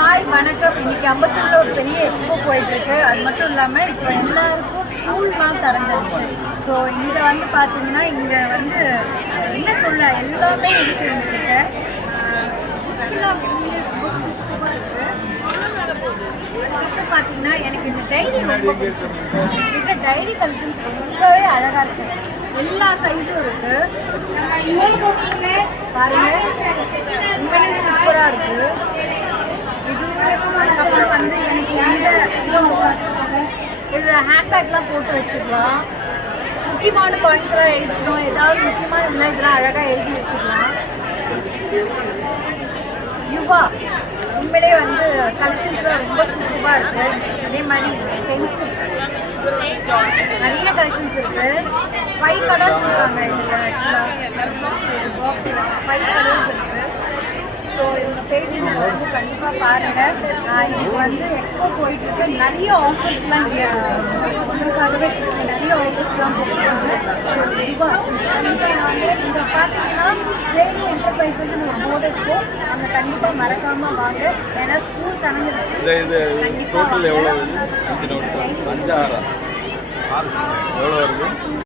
Hi வணக்கம். இன்னைக்கு அம்பத்தூரில் ஒரு பெரிய எக்ஸ்போ போயிட்டுருக்கு. அது மட்டும் இல்லாமல் இப்போ எல்லாருக்கும் ஸ்கூல்லாம் திறந்துருச்சு. ஸோ இங்கே வந்து பார்த்தீங்கன்னா இங்கே வந்து என்ன சொல்ல எல்லாமே இருக்குது. எங்ககிட்ட பார்த்தீங்கன்னா எனக்கு இந்த டைரி ரொம்ப பிடிச்சிருக்கு. இந்த டைரி கலெக்ஷன்ஸ் ரொம்பவே அழகாக இருக்குது. எல்லா சைஸும் இருக்கு. பாருங்க, உண்மையிலே சூப்பராக இருக்கு. அதுக்கப்புறம் வந்து எனக்கு இதில் ஹேண்ட்பேக்லாம் போட்டு வச்சுக்கலாம். முக்கியமான பாயிண்ட்ஸ்லாம் எழுதிக்கணும். ஏதாவது முக்கியமான இதெல்லாம் அழகாக எழுதி வச்சுக்கலாம். யுவா உண்மையிலே வந்து கலெக்ஷன்ஸ்லாம் ரொம்ப சூப்பராக இருக்குது. அதே மாதிரி பென்சில் நிறைய கலெக்ஷன்ஸ் இருக்குது. 5 கலர்ஸ் இருக்காங்க. இதில் ஆக்சுவலாக 5 கலர்ஸ் இருக்குது. ஸோ இவங்க பேஜில் வந்து கண்டிப்பாக பாருங்கள். இப்போ வந்து எக்ஸ்போ போயிட்டுருக்கு. நிறைய ஆஃபர்ஸ்லாம் இங்கே உங்களுக்காகவே நிறைய ஆஃபர்ஸ்லாம் போட்டுருக்காங்க. இங்கே பார்த்தீங்கன்னா ட்ரெயின் என்டர்பிரைசஸ்ன்னு ஒரு போர்டு இருக்கும். அங்கே கண்டிப்பாக மறக்காமல் வாங்க. ஏன்னா ஸ்கூல் திறந்துருச்சு. கண்டிப்பாக எவ்வளோ வருது?